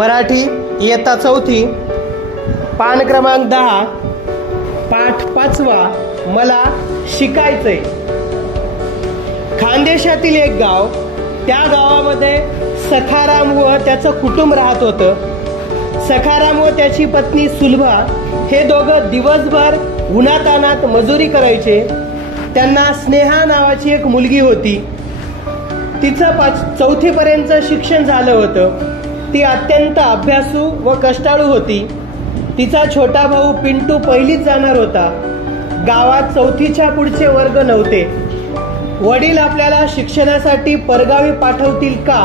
मराठी इयत्ता 4थी, पान क्रमांक 10, पाठ 5. मला शिकायचंय. खानदेशातील एक गाव, त्या गावामध्ये सखाराम व त्याचं कुटुंब राहत होतं. सखाराम व त्याची पत्नी सुलभा हे दोघं दिवसभर उन्हातानात मजुरी करायचे. त्यांना स्नेहा नावाची एक मुलगी होती. तिचं 4थी पर्यंत शिक्षण झालं होतं. ती अत्यंत अभ्यासू व कष्टाळू होती. तिचा छोटा भाऊ पिंटू पहिलीच जाणार होता. गावात 4थीच्या पुढचे वर्ग नव्हते. वडील आपल्याला शिक्षणासाठी परगावी पाठवतील का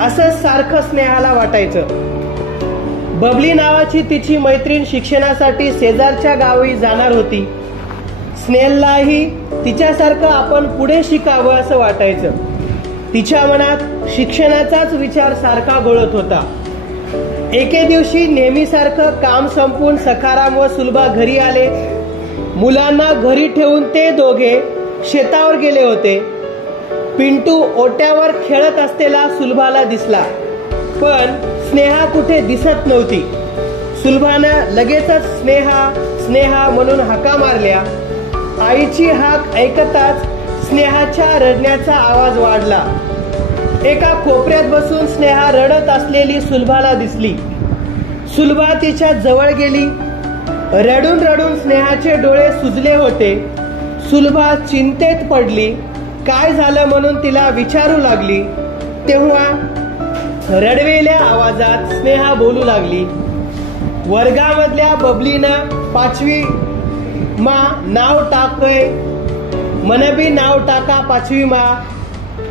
असं सारखं स्नेहाला वाटायचं. बबली नावाची तिची मैत्रीण शिक्षणासाठी शेजारच्या गावी जाणार होती. स्नेहलाही तिच्यासारखं आपण पुढे शिकावं असं वाटायचं. तिच्या मनात शिक्षणाचाच विचार सारखा घोळत होता. एके दिवशी नेहमीसारखं काम संपून सखाराम व सुलभा घरी आले. मुलांना घरी ठेवून ते दोघे शेतावर गेले होते. पिंटू ओट्यावर खेळत असलेला सुलभाला दिसला, पण स्नेहा कुठे दिसत नव्हती. सुलभानं लगेचच स्नेहा स्नेहा म्हणून हाका मारल्या. आईची हाक ऐकताच स्नेहाच्या रडण्याचा आवाज वाढला. एका कोपऱ्यात बसून स्नेहा रडत असलेली सुलभाला दिसली. सुलभा तिच्या जवळ गेली. रडून रडून स्नेहाचे डोळे सुजले होते. सुलभा चिंतेत पडली. काय झालं म्हणून तिला विचारू लागली. तेव्हा रडवेल्या आवाजात स्नेहा बोलू लागली. वर्गामधल्या बबलीनं 5वी मा नाव टाकय, मनबी नाव टाका 5वी मा.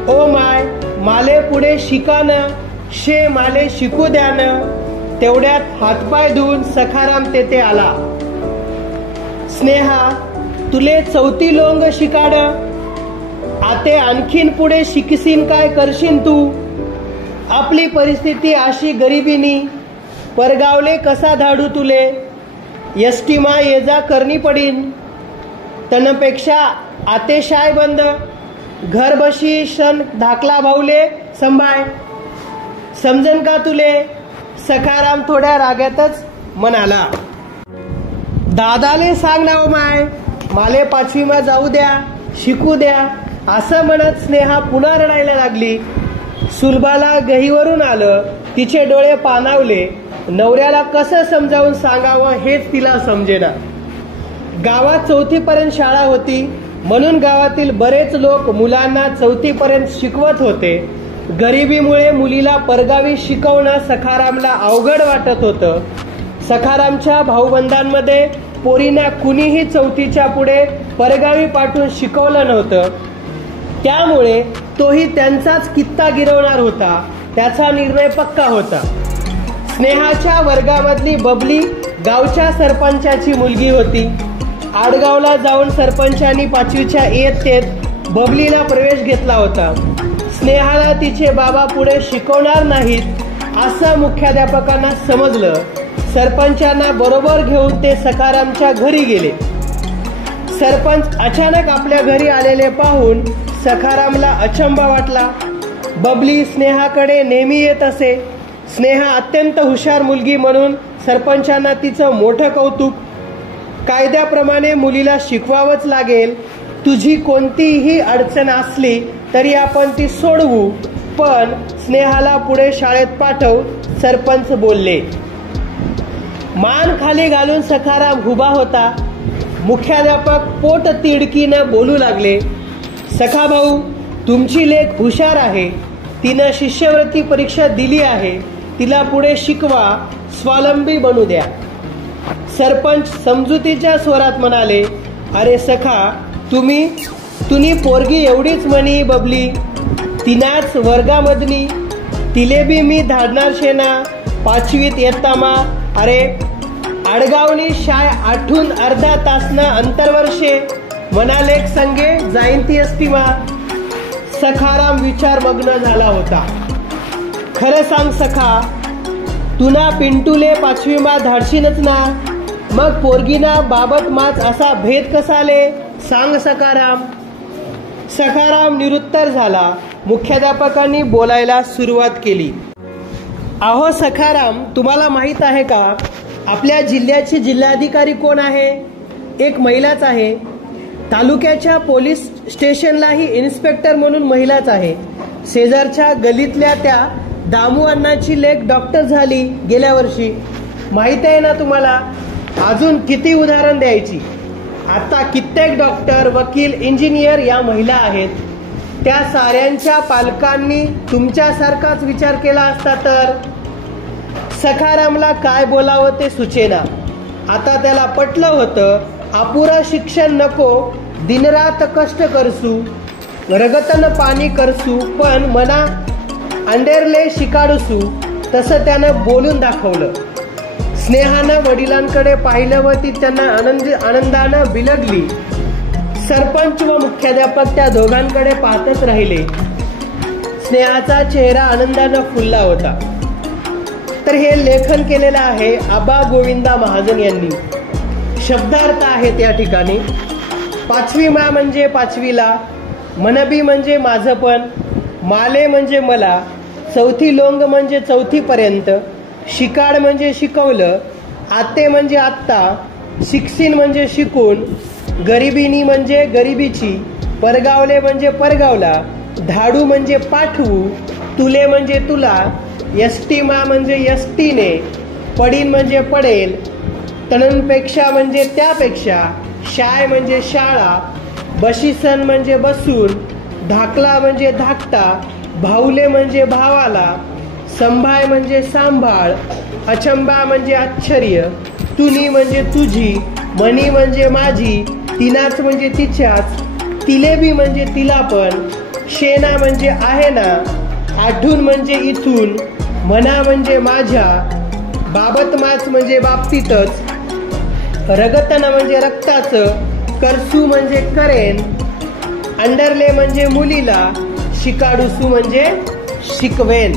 ओ माय, माले पुढे शिकानं, शे माले शिकू द्यानं. तेवढ्यात हातपाय धुवून सखाराम तेथे आला. स्नेहा, तुले 4थी लोंग शिकाड, आते आणखीन पुढे शिकशीन काय करशील तू? आपली परिस्थिती अशी गरिबीनी, परगावले कसा धाडू तुले? एसटी मा ये जा करणी पडीन. तनपेक्षा आते शाय बंद, घर बशी शन धाकला भाऊले संभाय. समजन का तुले? सखाराम थोड्या रागातच म्हणाला. दादाले सांग ना ओ माय, माले 5वी मा जाऊ द्या, शिकू द्या. असं म्हणत स्नेहा पुन्हा रडायला लागली. सुलभाला गहीवरून आलं. तिचे डोळे पाणावले. नवऱ्याला कसं समजावून सांगावं हेच तिला समजेना. गावात 4थी पर्यंत शाळा होती, म्हणून गावातील बरेच लोक मुलांना 4थी पर्यंत शिकवत होते. गरिबीमुळे मुलीला परगावी शिकवणं सखारामला अवघड वाटत होतं. सखारामच्या भाऊबंधांमध्ये पोरींना कुणीही 4थीच्या पुढे परगावी पाठवून शिकवलं नव्हतं. त्यामुळे तोही त्यांचाच कित्ता गिरवणार होता. त्याचा निर्णय पक्का होता. स्नेहाच्या वर्गामधली बबली गावच्या सरपंचाची मुलगी होती. आडगावला जाऊन सरपंचांनी 5वीच्या इयत्तेत बबलीला प्रवेश घेतला होता. स्नेहाला तिचे बाबा पुढे शिकवणार नाहीत असं मुख्याध्यापकांना समजलं. सरपंचांना बरोबर घेऊन ते सखारामच्या घरी गेले. सरपंच अचानक आपल्या घरी आलेले पाहून सखारामला अचंबा वाटला. बबली स्नेहाकडे नेहमी येत असे. स्नेहा अत्यंत हुशार मुलगी म्हणून सरपंचांना तिचं मोठं कौतुक. कायद्याप्रमाणे मुलीला शिकवावंच लागेल. तुझी कोणतीही अडचण असली तरी आपण ती सोडवू, पण स्नेहाला पुढे शाळेत पाठव, सरपंच बोलले. मान खाली घालून सखाराम उभा होता. मुख्याध्यापक पोट तिडकीनं बोलू लागले. सखा भाऊ, तुमची लेक हुशार आहे. तिनं शिष्यवृत्ती परीक्षा दिली आहे. तिला पुढे शिकवा, स्वावलंबी बनू द्या. सरपंच समजुतीच्या स्वरात म्हणाले. अरे सखा, तुम्ही पोरगी एवढीच म्हणी बबली. तिनाच वर्गामधली. तिले बी मी धाडणार शेना 5वीत येता मा. अरे आडगावनी शाय आठून अर्धा तासना अंतरवर्षे मनालेक संगे जाईन ती असती मा. सखाराम विचारमग्न झाला होता. खरं सांग सखा, तुना पिंटूले 5वी मा धाडशीनच ना? मग पोरगीना बाबत माच असा भेद कसाले? सांग सखाराम. सखाराम निरुत्तर झाला. मुख्याध्यापकांनी बोलायला सुरुवात केली. अहो सखाराम, तुम्हाला माहित आहे का आपल्या जिल्ह्याची जिल्हाधिकारी कोण आहे? एक महिलाच आहे. तालुक्याच्या पोलीस स्टेशनलाही इन्स्पेक्टर म्हणून महिलाच आहे. शेजारच्या गलीतल्या त्या दामू अण्णाची लेक डॉक्टर झाली गेल्या वर्षी. माहित आहे ना तुम्हाला? अजून किती उदाहरण द्यायची. आता कित्येक डॉक्टर, वकील, इंजिनियर या महिला आहेत. त्या साऱ्यांच्या पालकांनी तुमच्यासारखाच विचार केला असता तर सखारामला काय बोलावं ते सुचेना. आता त्याला पटलं होतं, अपुरा शिक्षण नको, दिनरात कष्ट करसू, रगतन पाणी करसू, पण मना अंडेरले शिकाडसू. तसं त्यानं बोलून दाखवलं. स्नेहानं वडिलांकडे पाहिलं व ती त्यांना आनंदानं बिलगली. सरपंच व मुख्याध्यापक त्या दोघांकडे पाहतच राहिले. स्नेहाचा चेहरा आनंदानं फुलला होता. तर हे लेखन केलेलं आहे आबा गोविंदा महाजन यांनी. शब्दार्थ आहेत या ठिकाणी. पाचवी मा म्हणजे पाचवीला, मनबी म्हणजे माझं पण, माले म्हणजे मला, चौथी लोंग म्हणजे चौथीपर्यंत, शिकाड म्हणजे शिकवलं, आते म्हणजे आत्ता, शिक्षीन म्हणजे शिकून, गरिबीनी म्हणजे गरिबीची, परगावले म्हणजे परगावला, धाडू म्हणजे पाठवू, तुले म्हणजे तुला, यष्टीमा म्हणजे यष्टीने, पडीन म्हणजे पडेल, तणंपेक्षा म्हणजे त्यापेक्षा, शाय म्हणजे शाळा, बशीसन म्हणजे बसून, धाकला म्हणजे धाकटा, भाऊले म्हणजे भावाला, संभाय म्हणजे सांभाळ, अचंबा म्हणजे आश्चर्य, तुनी म्हणजे तुझी, मनी म्हणजे माझी, तिनाच म्हणजे तिच्याच, तिलेबी म्हणजे तिला पण, शेना म्हणजे आहे ना, आढून म्हणजे इथून, म्हणा म्हणजे माझ्या, बाबत माच म्हणजे बाबतीतच, रगतन म्हणजे रक्ताचं, करसू म्हणजे करेन, अंडरले म्हणजे मुलीला, शिकाडूसू म्हणजे शिकवेन.